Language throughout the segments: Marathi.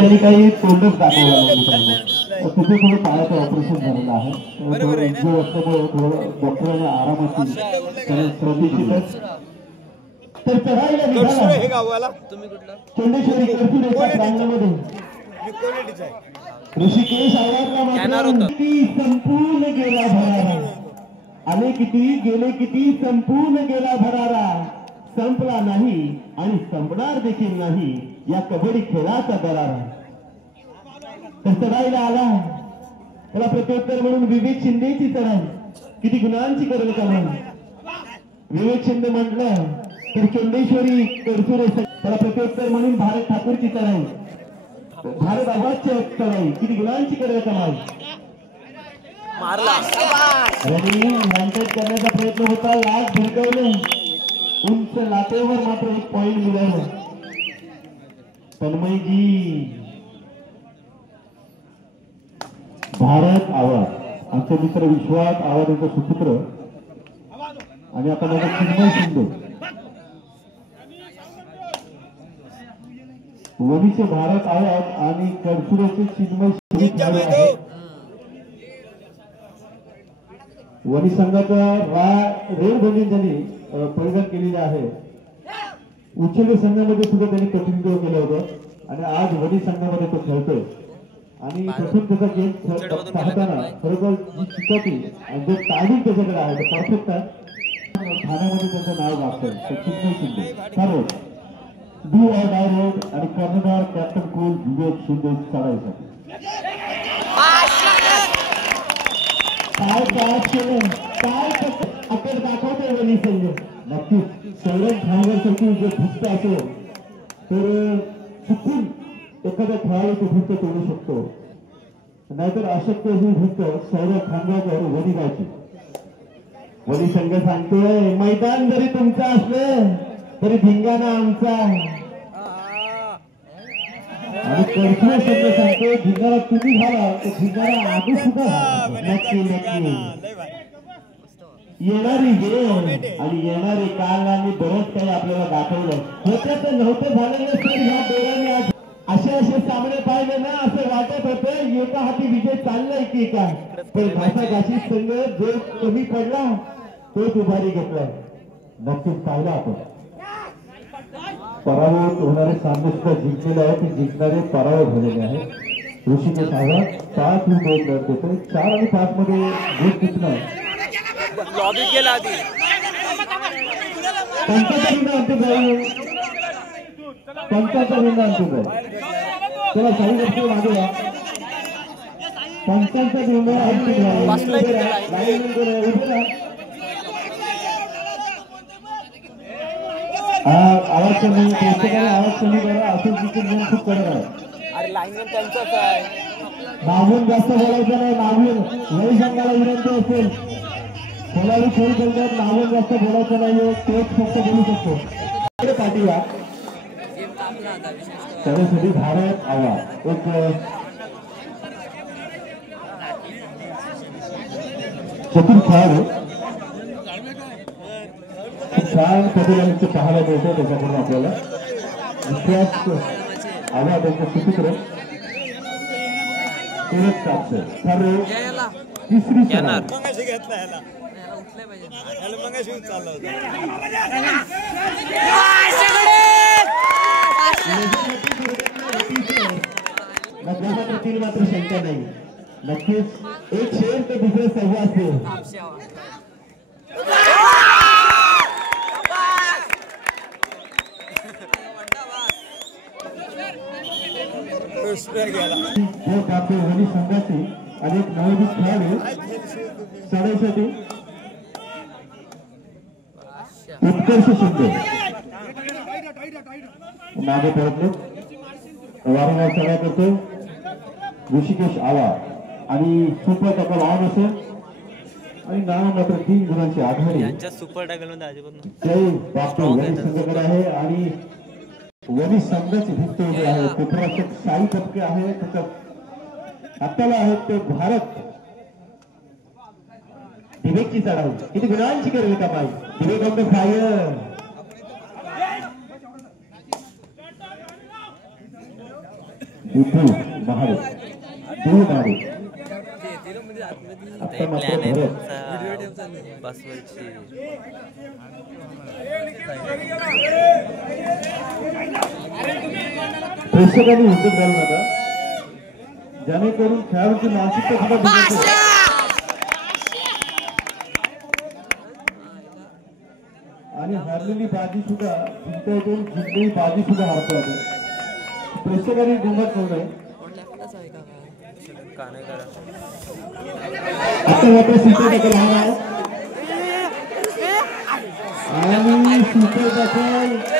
त्यांनी काही तोंडच दाखवलं नाही मित्रांनो. तिथे थोडं पायाचं ऑपरेशन झालेलं आहे. डॉक्टरांनी आरामाची प्रतीक्षित तर चढायला निघाला चंडेश्वरी कर्फिडेच्या प्रांगणामध्ये ऋषिकेश आवाजला मात्र किती संपूर्ण गेला भरारा. आले किती गेले किती संपूर्ण गेला भरारा. संपला नाही आणि संपणार देखील नाही या कबड्डी खेळाचा दरारा. तर चढाईला आला त्याला प्रत्युत्तर म्हणून विवेक शिंदेची चढाई. किती गुणांची करेल कमाल. विवेक शिंदे म्हटलं तर चंडेश्वरी कर्फिडे त्याला प्रत्युत्तर म्हणून भारत ठाकूरची चढाई. भारत आवाजची चढाई किती गुणांची करेल कमाल. मॅन्टेट करण्याचा प्रयत्न होता. लाट भिरकवलं उंच लाटेवर मात्र एक पॉइंट मिळवलं. तन्मयजी भारत आवाज आमचे मित्र विश्वास आवाज यांचा सुपुत्र आणि आपण चिन्मय शिंदे वणीचे भारत आवाज आणि कडसुरेचे चिन्मय शिंदे वणी संघाचा रेड बनी त्यांनी परिधान केलेले आहे. उच्चले संघामध्ये सुद्धा त्यांनी प्रतिनिधित्व केलं होतं आणि आज वणी संघामध्ये तो खेळतोय. आणि प्रथम त्याचा गेम पाहताना खरोखर जी चिकटी आणि जो टायमिंग त्याच्याकडे आहे तो परफेक्ट आहे. ठाण्यामध्ये त्याचं नाव गाजतंय चिन्मय शिंदे सर्व डू ऑर डाय रोड आणि कर्णधार कॅप्टन कोल विवेक शिंदे चढायसाठी काय प्रयास केले काय अकड दाखवते वणी संघ. नक्कीच सौरभ ठाणेसाठी जे भिस्त असेल तर चुकून एखाद्या खेळाडू भिस्त तोडू शकतो. नाहीतर अशक्य ही भिस्त सौरभ ठाणेकर वणी गायची. वणी संघ सांगतोय मैदान जरी तुमचं असलं तरी धिंगाणा आमचा. आणि कर्फिडे संघ सांगतोय धिंगाणा तुम्ही झाला तर धिंगाणा आधी सुद्धा नक्की नक्की येणारी वेळ आणि येणारे काल आणि बरंच काही आपल्याला दाखवलं होतं. तर नव्हतं झालेलं सर ह्या डोळ्याने आज असे सामने पाहिले ना असं वाटत होतं एका हाती विजय चाललाय की काय. पण घासाघाशी संघ जो कमी पडला तोच उभारी घेतलाय. नक्कीच पाहिला आपण पराभूत होणारे सामने सुद्धा जिंकलेले आहेत. जिंकणारे पराभव झालेले आहेत. ऋषिकेश आवाज 5 लढत देतोय. 4 आणि 5 मध्ये गोल टिकणार लॉबी केला आधी पंचाचा बिंदू अंतिम राहील. पंचाचा बिंदू अंतिम राहील. चला काही वर्ष मागे पंचाचा बिंदू अंतिम राहील. आवाज कमी आवाज कमी करा असं तिथे नियम खूप कडक आहे. अरे लाईनमॅन त्यांचाच आहे. मागून जास्त बोलायचं नाही. मागून लई संघाला विनंती असेल खेळाडू खेळ खेळतात मागून जास्त बोलायचं नाही. तेच फक्त बोलू शकतो. पाठीला त्याच्यासाठी भारत आवाज एक चतुर खेळाडू छान पद्धतीने पाहायला मिळतो. त्याच्याकडून आपल्याला विश्वास आवाज त्यांचा सुपुत्र तिसरी मात्र शंका नाही. नक्कीच एक शेर तर दुसरे सव्वा असेल. वणी संघाचे अनेक नवोदित खेळाडू चढाईसाठी उत्कर्ष शिंदे मागे परतले वारंवार चढा करतो. ऋषिकेश आवाज आणि सुपर टॅकल ऑन असेल आणि नाव मात्र 3 गुणांची आघाडी सुपर टॅकल जय बापू वणी संघाकडे आहे. आणि वणी संघाची भित्त उभी आहे. कोपराचे साई टप्पे आहे त्याच्या हाताला आहेत ते भारत विवेकची चढाई किती गुणांची करेल का बाई. विवेक ऑन द फायर. बुद्धू महाडे देव महाडे आता मात्र भरत प्रेक्षकांनी हुकूम घालू नका जेणेकरून खेळाडूची मानसिकता सुद्धा बिघडते आणि हारलेली बाजी सुद्धा जिंकता येते जिंकलेली बाजी सुद्धा हारता येते प्रेक्षकांनी गोंगाट करू नये आता मात्र सुपर टॅकल हा आणि सुपर टॅकल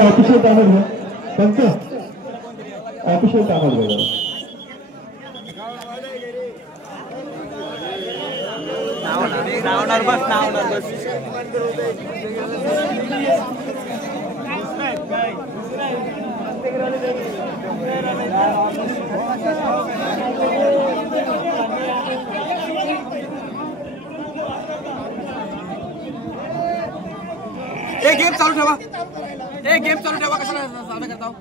ऑफिशियल टायमर घ्या पंच ऑफिशियल टायमर घ्या गेम चालू ठेवा गेम चालू ठेवा कशाला साधा करता हो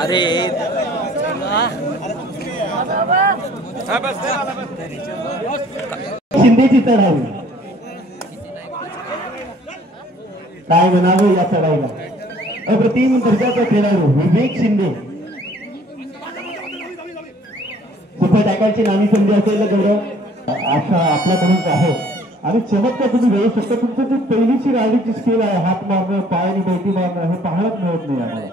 अरे शिंदेची चढाई काय म्हणावं या चढाईला अप्रतिम दर्जाचा खेळाडू विवेक शिंदे सुपर टॅकलची नामी संधी असेल गौरव आशा आपल्याकडूनच आहे आणि चमत्कार तुम्ही वेळू शकता तुमचं जी पहिलीची राजकीय स्किल आहे हात मारणं पायाने बैठी मारणं हे पाहायलाच मिळत नाही आम्हाला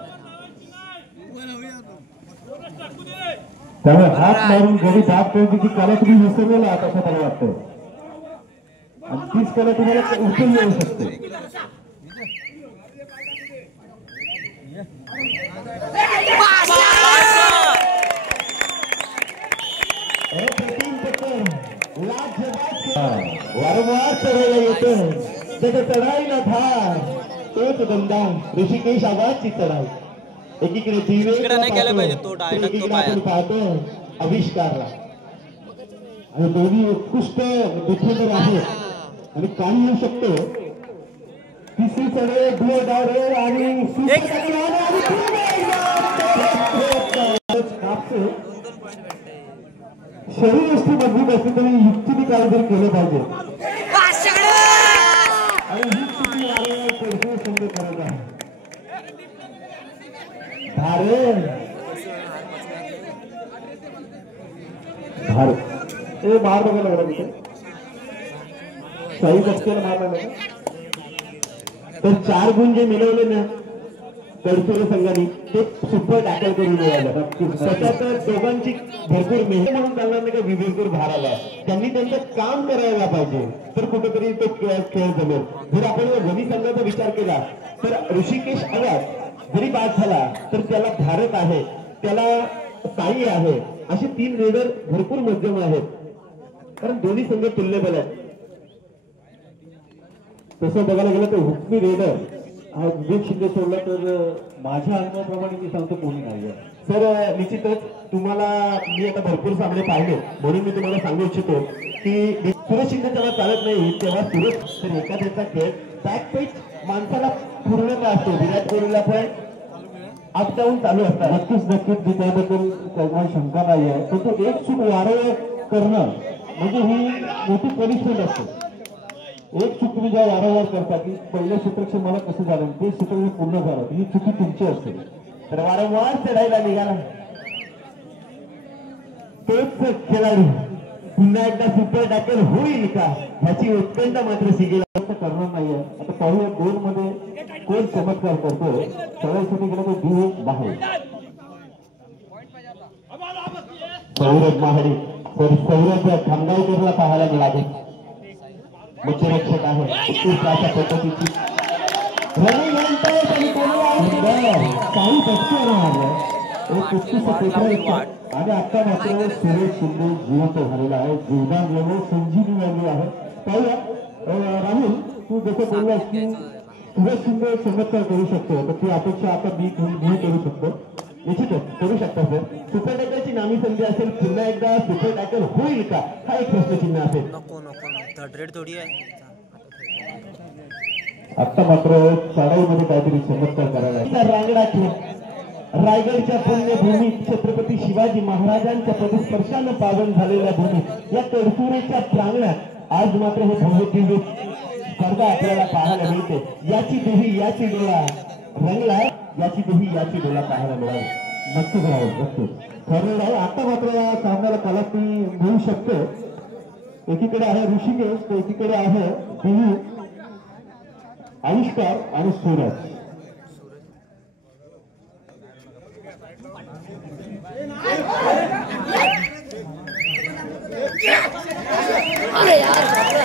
त्यामुळे हात मारून घरी बात करण्याची जी कला तुम्ही विसरलेला आहात असं मला वाटतं आणि तीच कला तुम्हाला उचल येऊ शकते वारंवार चढायला येतं त्याच्या चढाईला धार तोच गंगा ऋषिकेश आवाजची चढाई एकीकडे दिवे आपण पाहतो आविष्कारला आणि दोन्ही उत्कृष्ट डिफेंडर आहेत आणि काही येऊ शकतो तिसरी चढाई डुओ डावरे आणि शरीर यष्टी मजबूत असली तरी युक्तीने काहीतरी केलं पाहिजे आणि ही स्थिती वारंवार संघ करत आहे भारत हे मार बघायला लागला तिथे शाही बक्षेला मार लागला तर 4 गुण जे मिळवले ना तडफेड संघाने ते सुपर टॅकल करून मिळालं तर दोघांची भरपूर मेहनत म्हणून चालणार नाही का विवेकपूर भार आला त्यांनी त्यांचं काम करायला पाहिजे तर कुठेतरी तो खेळ जमेल जर आपण दोन्ही संघाचा विचार केला तर ऋषिकेश आवाज जरी बाद झाला तर त्याला भारत आहे त्याला साई आहे असे 3 रेडर भरपूर मध्यम आहेत कारण दोन्ही संघ तुल्यबल आहेत तसं बघायला गेलं तर हुकमी रेडर हा विवेक शिंदे सोडला तर माझ्या अनुभवाप्रमाणे मी सांगतो कोणी नाही सर निश्चितच तुम्हाला मी आता भरपूर सामने पाहिले म्हणून मी तुम्हाला सांगू इच्छितो की सुरेश शिंदे जेव्हा चालत नाही तेव्हा सुरेश तर एखाद्याचा खेळ बॅक पेच माणसाला पूर्णता असतो विराट कोहलीला पण अप डाऊन चालू असतात नक्कीच त्याबद्दल काही शंका नाही आहे पण तो एक चूक वारंवार करणं म्हणजे ही मोठी पनिशमेंट असते एक चूक तुम्ही जेव्हा वारंवार करता की पहिलं क्षेत्रक्षण मला कसं झालं ते क्षेत्र पूर्ण झालं ही चुकी तुमची असते. तर वारंवार चढायला निघाला तोच खेळाडू पुन्हा एकदा सुपर टॅकल होईल का ह्याची उत्कंठ मात्र सिगेला करणार नाहीये. आता पाहूया गोल मध्ये कोण चमत्कार करतो. चढाईसाठी गेला तर डी बाहेर सौरभ महाडिक. तर सौरभ खामगावकरला पाहायला मिळाले मुख्यरक्षक आहे अशा पद्धतीची रनिंग काही पक्षी आणि आता मात्र सुरेश शिंदे जिवंत झालेला आहे. जीवदान लेवल संजीवनी लागली आहे. पाहूया राहुल तू जसं बोललास की सुरेश शिंदे चमत्कार करू शकतो तर ती अपेक्षा आता मी करू शकतो. निश्चितच करू शकता सर. सुपर टॅकलची नामी संधी असेल पुन्हा एकदा सुपर टॅकल होईल का हा एक प्रश्नचिन्ह असेल. आता मात्र चढाईमध्ये काहीतरी चमत्कार करायला रांगडा खेळ रायगडच्या पुण्यभूमी छत्रपती शिवाजी महाराजांच्या पदस्पर्शानं पावन झालेल्या भूमीत या तडसुरेच्या प्रांगणात आज मात्र हे भव्य स्पर्धा आपल्याला पाहायला मिळते. याची देही याची डोळा रंगला याची देही याची डोळा पाहायला मिळाली. नक्कीच राहील नक्कीच खरं आहे. आता मात्र या सामन्याला कलाटी मिळू शकते. एकीकडे आहे ऋषिकेश तर एकीकडे आहे दिल्ली आविष्कार आणि सूरज.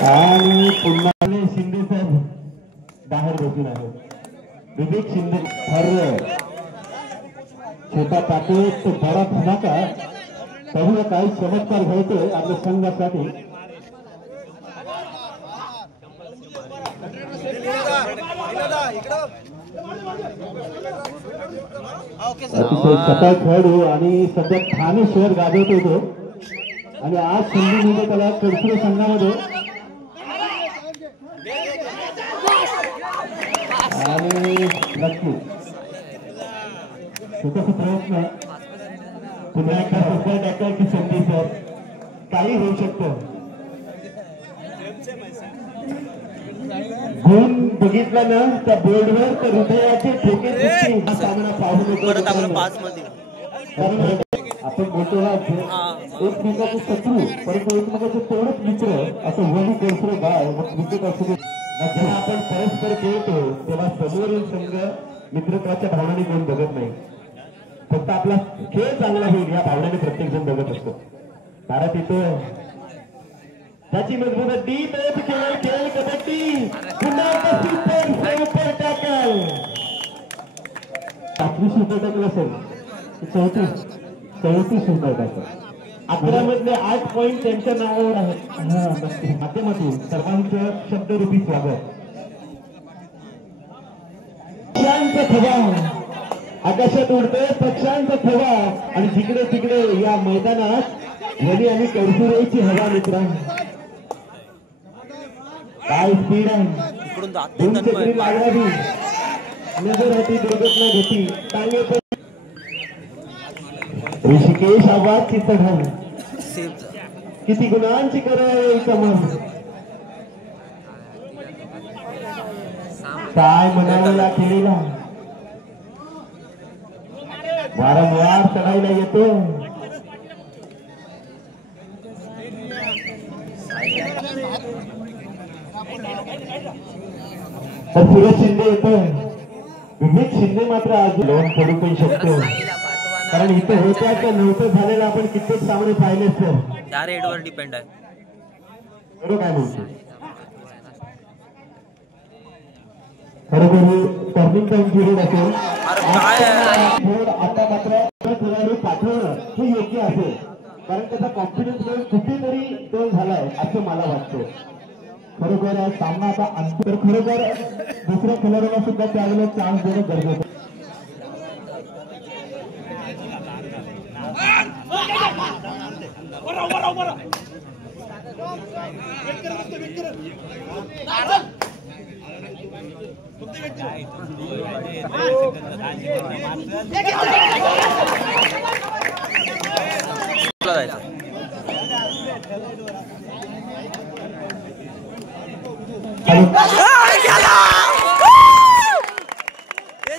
आणि पुन्हा शिंदे साहेब बाहेर बसून आहे. विवेक शिंदे हर छोटा पाकिट बडा धमाका. पाहूया काही चमत्कार घडतोय आपल्या संघासाठी. अतिशय सकाळ खेळाडू आणि सध्या ठाणे शहर गाजवतो तो आणि आज संधी मिळते त्याला तडसुरे संघामध्ये. आणि नक्की छोटासा प्रयत्न पुन्हा एकदा सुपर टॅकलची संधी सर काही होऊ शकतं. गुण बघितला ना त्या बोर्डवर तर हृदयाचे ठोके हा सामना पाहून आपण बोलतो ना एकमेकाचे शत्रू परंतु एकमेकाचे तेवढेच मित्र असं वणी करतो गाय मग क्रिकेट असू दे. जेव्हा आपण परस्पर खेळतो तेव्हा समोरील संघ मित्रत्वाच्या भावनाने कोण बघत नाही. फक्त आपला खेळ चांगला होईल या भावनेने प्रत्येक जण बघत असतो. भारत येतो त्याची मजबूत डीप खेळ खेळ कबड्डी पुन्हा सुपर टॅकल 5वी सुपर टॅकल असेल 34 सुपर टॅकल. 11 मधले 8 पॉईंट त्यांच्या नावावर आहेत. माध्यमातून सर्वांचं शब्दरूपी स्वागत. पक्ष्यांचा थवा आकाशात उडतोय पक्ष्यांचा थवा आणि जिकडे तिकडे या मैदानात वली आणि तडसुरेची हवा मित्रांनो. काय स्पीड आहे लागणारी नजर होती दुर्घटना घेती टांगे ऋषिकेश आवाजची चढाई किती गुणांची करावी कमाल. काय म्हणायला केलेला वारंवार चढायला येतो. तर सुरेश शिंदे येतोय. विवेक शिंदे मात्र आज लोन पडू पण शकतो कारण इथं होत्या तर नव्हतं झालेलं आपण कित्येक सामने पाहिले सर. त्या रेडवर डिपेंड आहे. बरोबर काय बोलतो खरोखर टर्निंग पॉईंट पिरियड असेल. आता मात्र खेळाडू पाठवणं हे योग्य असेल कारण त्याचा कॉन्फिडन्स लेवल कुठेतरी दोन झालाय असं मला वाटतं. खरोखर सामना आता अंतर खरोखर दुसऱ्या खेळाडूला सुद्धा त्यावेळेला चान्स देणं गरजेचं.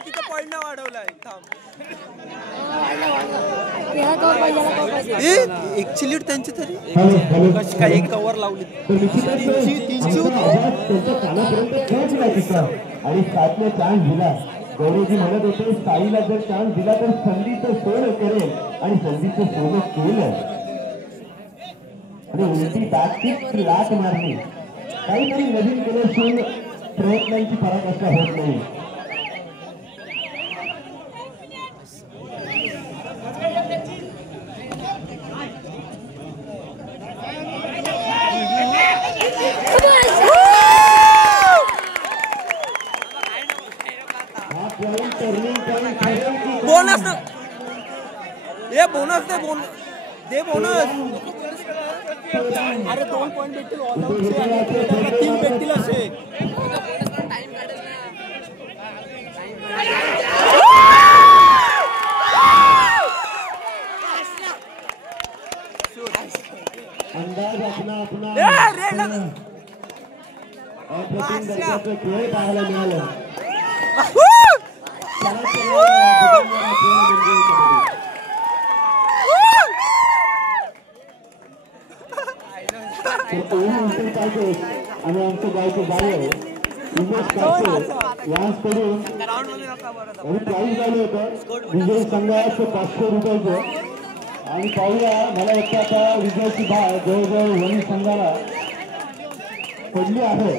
तिथं पॉइंट ना वाढवलाय ऍक्च्युली त्यांची तरी कशी काय एक कव्हर लावली आणि सातला चान्स दिला. गौरवजी म्हणत होते साईला जर चान्स दिला तर संधीचं सोनं करेल आणि संधीचं सोनं केलं आणि उलटी ताकदीत लाट मारली. काहीतरी नवीन केल्याशिवाय प्रयत्नांची पराकाष्ठा होत नाही. बोनस हे बोनस दे बोनस. अरे 2 पॉइंट भेटतील ऑलआउटचे 3 भेटतील असे. अंदाज आपला खेळ पाहायला मिळालं. आणि आमचं गावचं गाव उमेश कापसे यांकडून प्राईज झालं होतं विजय संघाचं 500 रुपयाचं. आणि पाहूया मला वाटतं आता विजयाची बाळ जवळजवळ वणी संघाला पडली आहे.